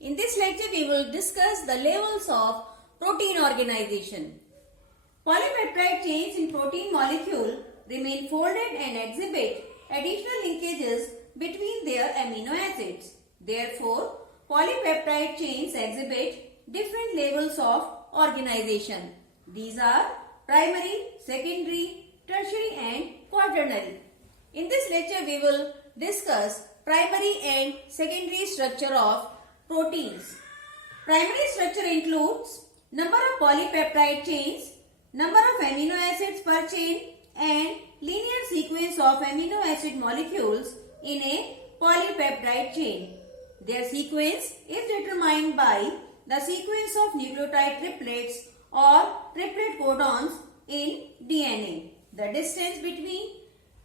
In this lecture, we will discuss the levels of protein organization. Polypeptide chains in protein molecule remain folded and exhibit additional linkages between their amino acids. Therefore, polypeptide chains exhibit different levels of organization. These are primary, secondary, tertiary and quaternary. In this lecture, we will discuss primary and secondary structure of proteins. Primary structure includes number of polypeptide chains, number of amino acids per chain and linear sequence of amino acid molecules in a polypeptide chain. Their sequence is determined by the sequence of nucleotide triplets or triplet codons in DNA. The distance between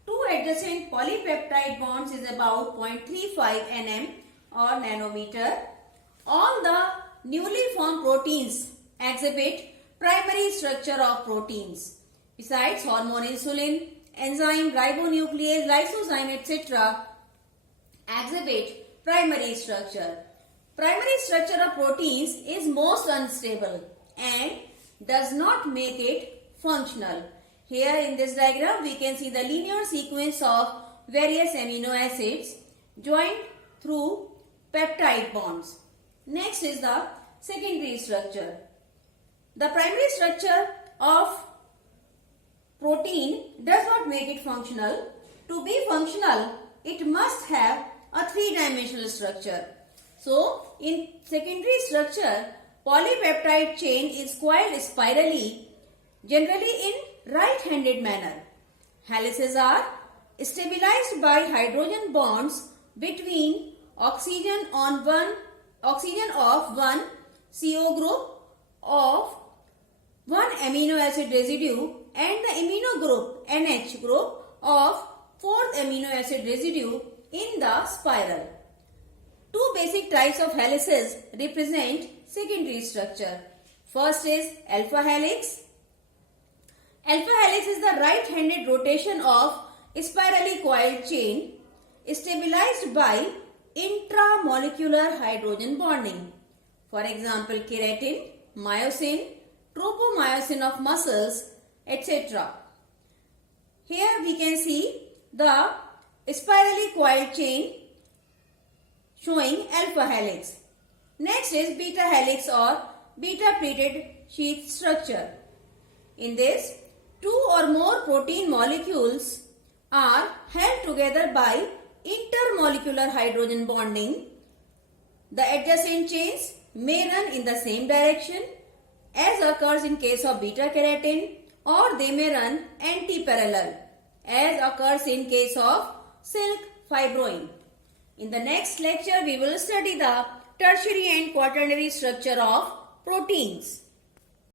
two adjacent polypeptide bonds is about 0.35 nm or nanometer. All the newly formed proteins exhibit primary structure of proteins. Besides hormone insulin, enzyme, ribonuclease, lysozyme, etc. exhibit primary structure. Primary structure of proteins is most unstable and does not make it functional. Here in this diagram we can see the linear sequence of various amino acids joined through peptide bonds. Next is the secondary structure. The primary structure of protein does not make it functional. To be functional, it must have a three-dimensional structure. So, in secondary structure, polypeptide chain is coiled spirally, generally in right-handed manner. Helices are stabilized by hydrogen bonds between oxygen of one CO group of one amino acid residue and the amino group NH group of fourth amino acid residue in the spiral. Two basic types of helices represent secondary structure. First is alpha helix. Alpha helix is the right-handed rotation of spirally coiled chain stabilized by intramolecular hydrogen bonding. For example, keratin, myosin, tropomyosin of muscles, etc. Here we can see the spirally coiled chain showing alpha helix. Next is beta helix or beta-pleated sheath structure. In this, two or more protein molecules are held together by intermolecular hydrogen bonding. The adjacent chains may run in the same direction as occurs in case of beta keratin, or they may run anti-parallel as occurs in case of silk fibroin. In the next lecture, we will study the tertiary and quaternary structure of proteins.